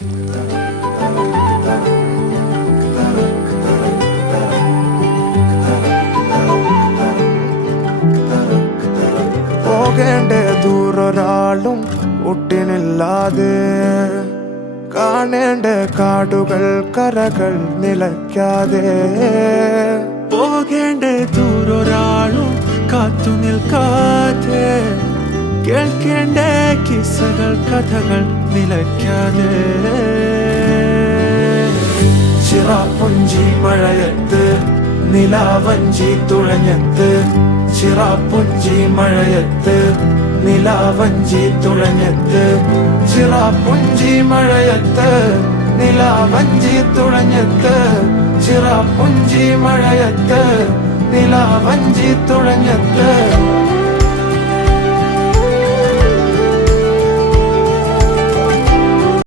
പോകേണ്ട ദൂരൊരാളും ഒട്ടിനില്ലാതെ, കാണേണ്ട കാടുകൾ കരകൾ നിലയ്ക്കാതെ, പോകേണ്ട ദൂരൊരാളും കാത്തു നിൽക്കാതെ, കേൾക്കേണ്ട കിസ്സകൾ കഥകൾ നിലയ്ക്കാതെ. ചിറാപ്പുഞ്ചി മഴയത്ത് നിലാവഞ്ചി തുഴഞ്ഞത്ത്, ചിറാപ്പുഞ്ചി മഴയത്ത് നിലാവഞ്ചി തുഴഞ്ഞത്ത്, ചിറാപ്പുഞ്ചി മഴയത്ത് നിലാവഞ്ചി തുഴഞ്ഞത്ത്, ചിറാപ്പുഞ്ചി മഴയത്ത് നിലാവഞ്ചി തുഴഞ്ഞത്ത്.